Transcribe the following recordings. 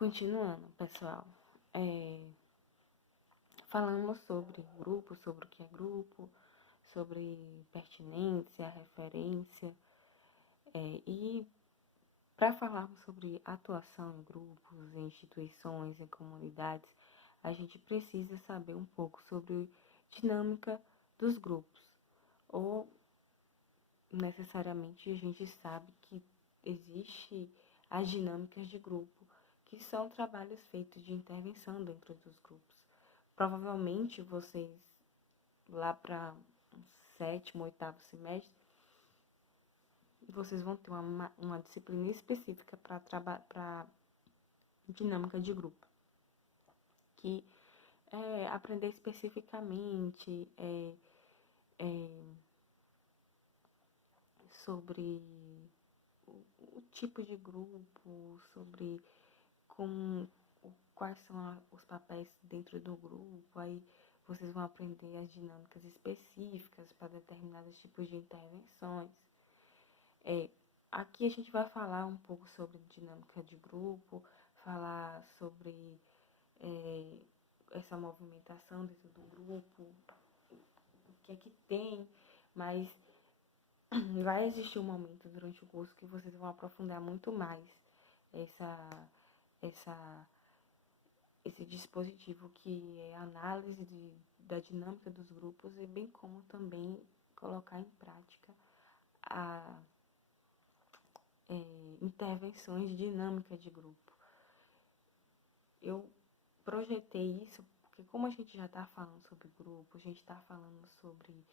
Continuando, pessoal, falamos sobre grupo, sobre o que é grupo, sobre pertinência, referência, e para falarmos sobre atuação em grupos, em instituições, em comunidades, a gente precisa saber um pouco sobre dinâmica dos grupos, ou necessariamente a gente sabe que existe as dinâmicas de grupo, que são trabalhos feitos de intervenção dentro dos grupos. Provavelmente vocês, lá para o sétimo, oitavo semestre, vocês vão ter uma disciplina específica para dinâmica de grupo, que é aprender especificamente sobre o tipo de grupo, sobre quais são os papéis dentro do grupo. Aí vocês vão aprender as dinâmicas específicas para determinados tipos de intervenções. Aqui a gente vai falar um pouco sobre dinâmica de grupo, falar sobre essa movimentação dentro do grupo, o que é que tem, mas vai existir um momento durante o curso que vocês vão aprofundar muito mais esse dispositivo que é a análise da dinâmica dos grupos, e bem como também colocar em prática intervenções de dinâmica de grupo. Eu projetei isso porque, como a gente já está falando sobre grupo, a gente está falando sobre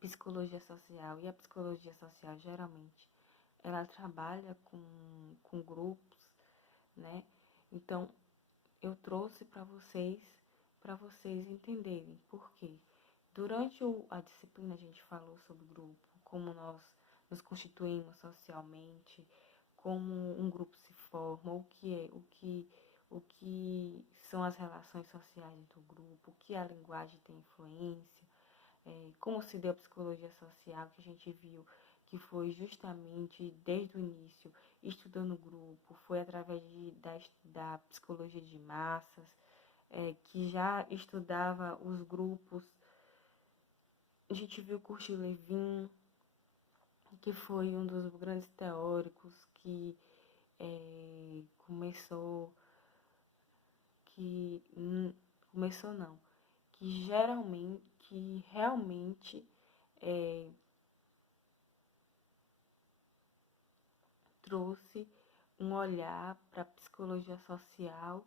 psicologia social, e a psicologia social geralmente ela trabalha com grupos, né? Então eu trouxe para vocês entenderem por quê. Durante a disciplina a gente falou sobre grupo, como nós nos constituímos socialmente, como um grupo se forma, o que são as relações sociais do grupo, o que a linguagem tem influência, como se deu a psicologia social, que a gente viu que foi justamente desde o início, estudando grupo, foi através da psicologia de massas, que já estudava os grupos. A gente viu Kurt Lewin, que foi um dos grandes teóricos que que realmente trouxe um olhar para a psicologia social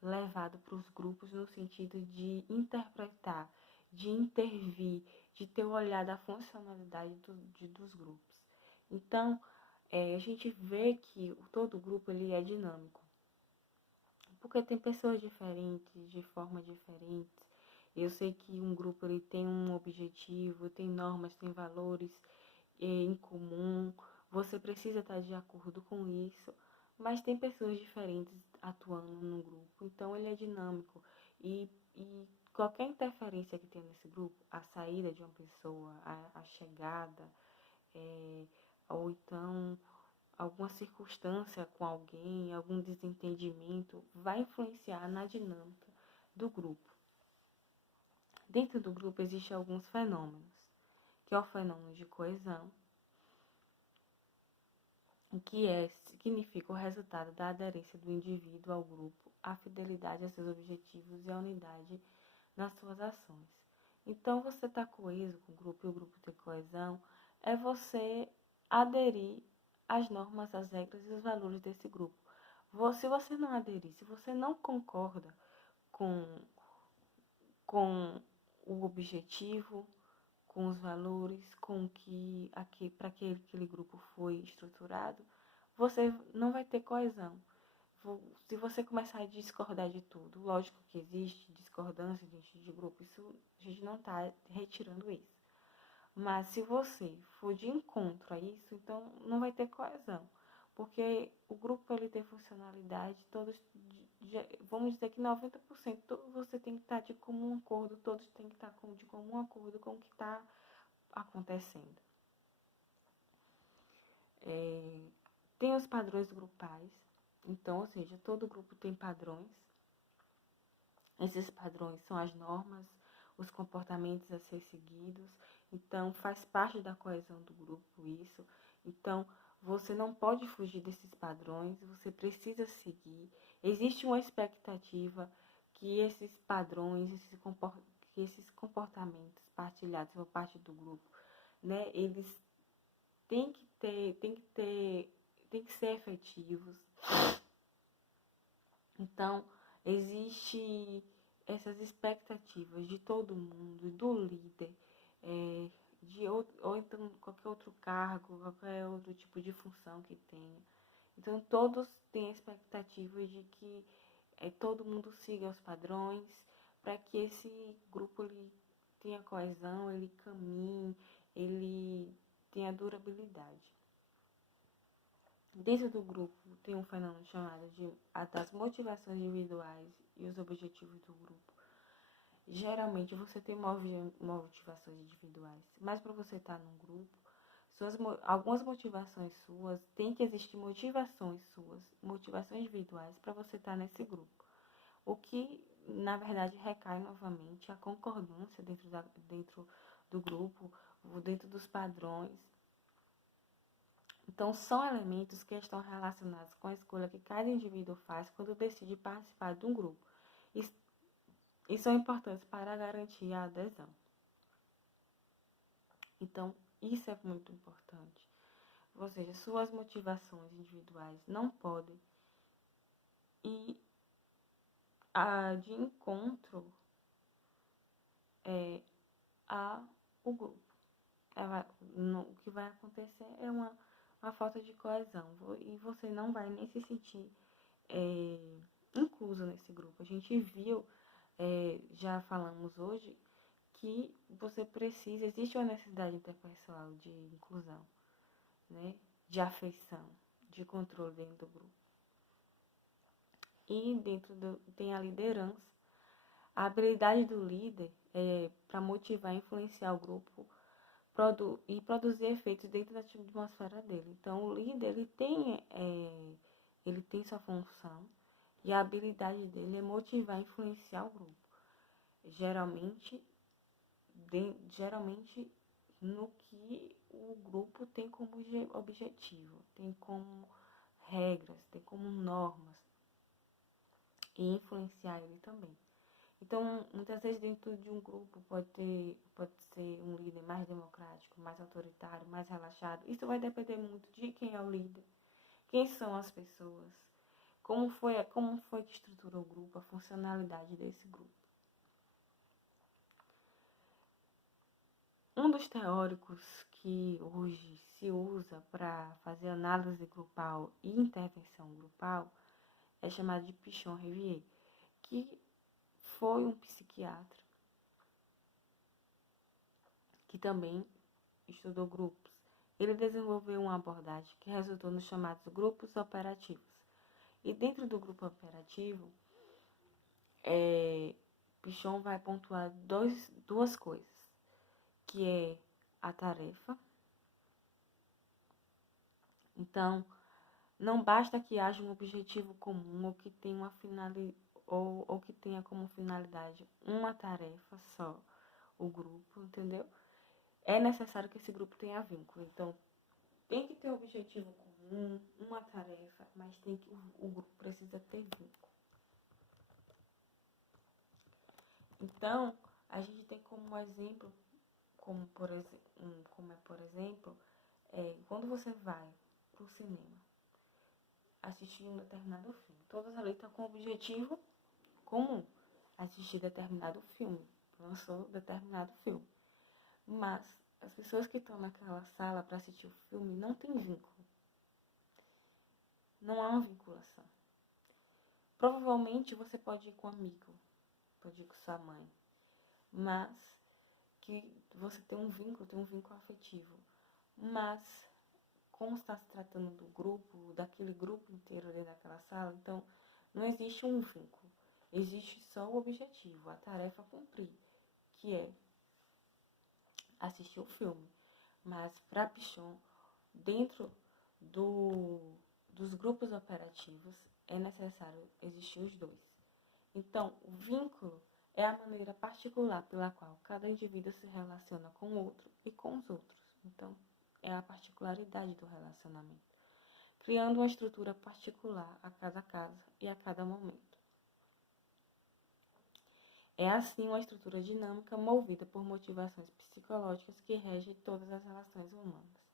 levado para os grupos no sentido de interpretar, de intervir, de ter o olhar da funcionalidade dos grupos. Então, a gente vê que todo grupo ele é dinâmico, porque tem pessoas diferentes, de formas diferentes. Eu sei que um grupo ele tem um objetivo, tem normas, tem valores em comum. Você precisa estar de acordo com isso, mas tem pessoas diferentes atuando no grupo, então ele é dinâmico. E qualquer interferência que tenha nesse grupo, a saída de uma pessoa, a chegada, ou então alguma circunstância com alguém, algum desentendimento, vai influenciar na dinâmica do grupo. Dentro do grupo existem alguns fenômenos, que é o fenômeno de coesão, que significa o resultado da aderência do indivíduo ao grupo, a fidelidade a seus objetivos e a unidade nas suas ações. Então, você está coeso com o grupo e o grupo tem coesão, é você aderir às normas, às regras e os valores desse grupo. Se você não aderir, se você não concorda com o objetivo, com os valores, com que para aquele grupo foi estruturado, você não vai ter coesão. Se você começar a discordar de tudo, lógico que existe discordância dentro de grupo, isso a gente não está retirando isso. Mas se você for de encontro a isso, então não vai ter coesão. Porque o grupo ele tem funcionalidade, vamos dizer que 90% você tem que estar de comum acordo, todos têm que estar de comum acordo com o que está acontecendo. Tem os padrões grupais. Então, ou seja, todo grupo tem padrões. Esses padrões são as normas, os comportamentos a ser seguidos. Então, faz parte da coesão do grupo isso. Então, você não pode fugir desses padrões, você precisa seguir. Existe uma expectativa que esses padrões, que esses comportamentos partilhados por parte do grupo, né, eles têm que ser efetivos. Então, existe essas expectativas de todo mundo, do líder, ou então qualquer outro cargo, qualquer outro tipo de função que tenha. Então, todos têm a expectativa de que todo mundo siga os padrões, para que esse grupo ele tenha coesão, ele caminhe, ele tenha durabilidade. Dentro do grupo tem um fenômeno chamado das motivações individuais e os objetivos do grupo. Geralmente você tem motivações individuais, mas para você estar num grupo, algumas motivações suas, tem que existir motivações suas, motivações individuais para você estar nesse grupo. O que, na verdade, recai novamente a concordância dentro do grupo, dentro dos padrões. Então, são elementos que estão relacionados com a escolha que cada indivíduo faz quando decide participar de um grupo. E são importantes para garantir a adesão. Então, isso é muito importante. Ou seja, suas motivações individuais não podem ir de encontro ao grupo. O que vai acontecer é uma falta de coesão e você não vai nem se sentir incluso nesse grupo. A gente viu, já falamos hoje, que existe uma necessidade interpessoal de inclusão, né? De afeição, de controle dentro do grupo. E tem a liderança. A habilidade do líder é para motivar e influenciar o grupo e produzir efeitos dentro da atmosfera dele. Então, o líder ele tem sua função e a habilidade dele é motivar e influenciar o grupo. Geralmente no que o grupo tem como objetivo, tem como regras, tem como normas, e influenciar ele também. Então, muitas vezes dentro de um grupo pode ser um líder mais democrático, mais autoritário, mais relaxado. Isso vai depender muito de quem é o líder, quem são as pessoas, como foi que estruturou o grupo, a funcionalidade desse grupo. Um dos teóricos que hoje se usa para fazer análise grupal e intervenção grupal é chamado de Pichon-Rivière, que foi um psiquiatra que também estudou grupos. Ele desenvolveu uma abordagem que resultou nos chamados grupos operativos. E dentro do grupo operativo, Pichon vai pontuar duas coisas, que é a tarefa. Então, não basta que haja um objetivo comum ou que tenha ou que tenha como finalidade uma tarefa só, o grupo, entendeu? É necessário que esse grupo tenha vínculo. Então, tem que ter um objetivo comum, uma tarefa, mas o grupo precisa ter vínculo. Então, a gente tem como exemplo, por exemplo, quando você vai para o cinema assistir um determinado filme, todos ali estão com um objetivo comum, assistir determinado filme, lançou determinado filme. Mas as pessoas que estão naquela sala para assistir o filme não têm vínculo. Não há uma vinculação. Provavelmente você pode ir com um amigo, pode ir com sua mãe, mas que você tem um vínculo afetivo. Mas, como está se tratando do grupo, daquele grupo inteiro dentro daquela sala, então não existe um vínculo. Existe só o objetivo, a tarefa a cumprir, que é assistir o filme. Mas para Pichon, dentro dos grupos operativos, é necessário existir os dois. Então, o vínculo é a maneira particular pela qual cada indivíduo se relaciona com o outro e com os outros. Então, é a particularidade do relacionamento, criando uma estrutura particular a cada caso e a cada momento. É assim uma estrutura dinâmica movida por motivações psicológicas que regem todas as relações humanas.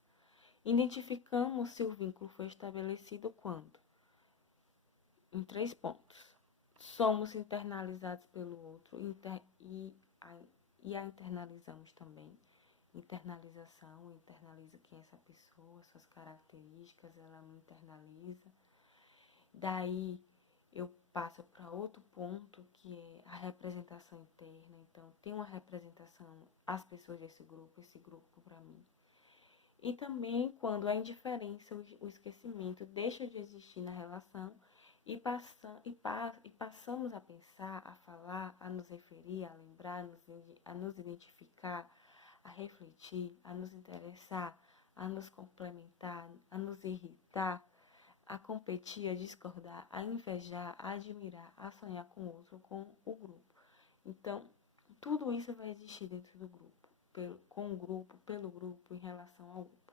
Identificamos se o vínculo foi estabelecido quando, em 3 pontos, somos internalizados pelo outro e a internalizamos também. Internalização, internaliza quem é essa pessoa, suas características, ela me internaliza. Daí eu passo para outro ponto, que é a representação interna. Então, tem uma representação, as pessoas desse grupo, esse grupo para mim. E também quando a indiferença, o esquecimento deixa de existir na relação e passamos a pensar, a falar, a nos referir, a lembrar, a nos identificar, a refletir, a nos interessar, a nos complementar, a nos irritar, a competir, a discordar, a invejar, a admirar, a sonhar com o outro, com o grupo. Então, tudo isso vai existir dentro do grupo, com o grupo, pelo grupo, em relação ao grupo.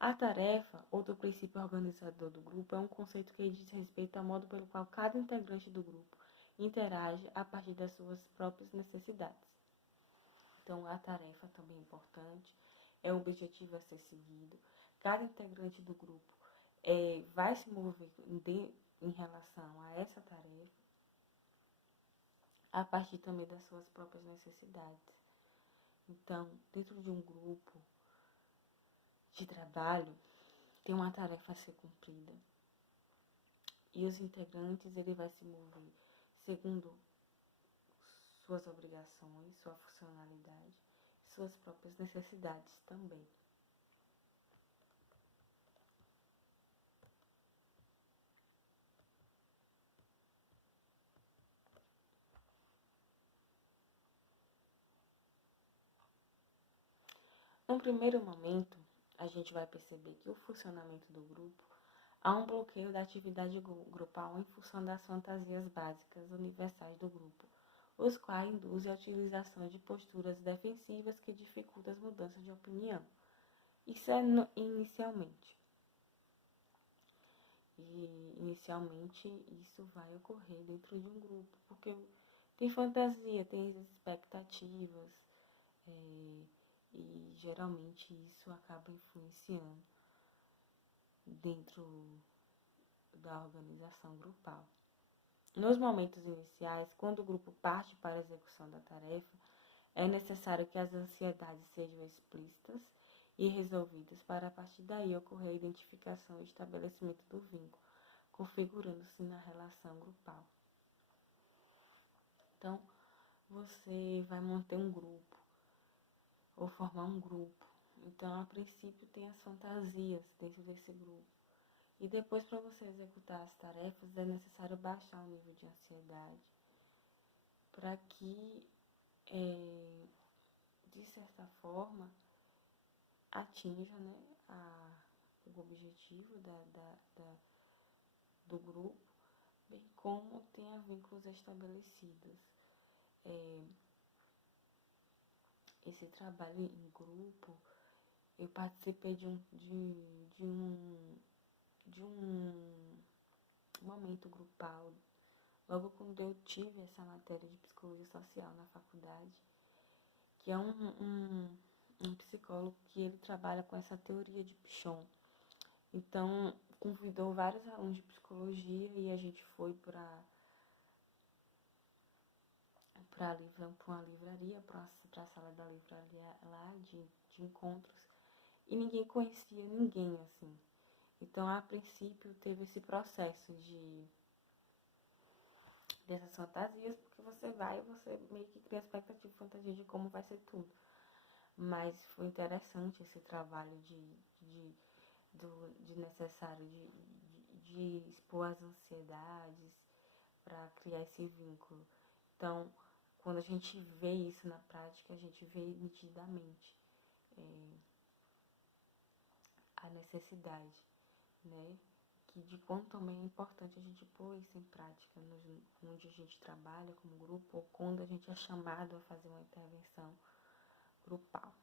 A tarefa, outro princípio organizador do grupo, é um conceito que diz respeito ao modo pelo qual cada integrante do grupo interage a partir das suas próprias necessidades. Então, a tarefa também é importante, é o objetivo a ser seguido. Cada integrante do grupo vai se mover em relação a essa tarefa a partir também das suas próprias necessidades. Então, dentro de um grupo de trabalho, tem uma tarefa a ser cumprida. E os integrantes, ele vai se mover segundo suas obrigações, sua funcionalidade, suas próprias necessidades também. Num primeiro momento, a gente vai perceber que o funcionamento do grupo há um bloqueio da atividade grupal em função das fantasias básicas universais do grupo, os quais induzem a utilização de posturas defensivas que dificultam as mudanças de opinião. Isso é inicialmente. E inicialmente isso vai ocorrer dentro de um grupo, porque tem fantasia, tem expectativas, e geralmente isso acaba influenciando dentro da organização grupal. Nos momentos iniciais, quando o grupo parte para a execução da tarefa, é necessário que as ansiedades sejam explícitas e resolvidas para a partir daí ocorrer a identificação e estabelecimento do vínculo, configurando-se na relação grupal. Então, você vai manter um grupo ou formar um grupo. Então, a princípio, tem as fantasias dentro desse grupo. E depois, para você executar as tarefas, é necessário baixar o nível de ansiedade para que, de certa forma, atinja, né, o objetivo do grupo, bem como tenha vínculos estabelecidos. Esse trabalho em grupo, eu participei de um momento grupal, logo quando eu tive essa matéria de psicologia social na faculdade, que é um psicólogo que ele trabalha com essa teoria de Pichon. Então, convidou vários alunos de psicologia e a gente foi para uma livraria, para a sala da livraria lá de encontros, e ninguém conhecia ninguém, assim. Então, a princípio, teve esse processo dessas fantasias, porque você vai e você meio que cria expectativa e fantasia de como vai ser tudo. Mas foi interessante esse trabalho de necessário de expor as ansiedades para criar esse vínculo. Então, quando a gente vê isso na prática, a gente vê nitidamente a necessidade, né? Que de quanto também é importante a gente pôr isso em prática onde a gente trabalha como grupo ou quando a gente é chamado a fazer uma intervenção grupal.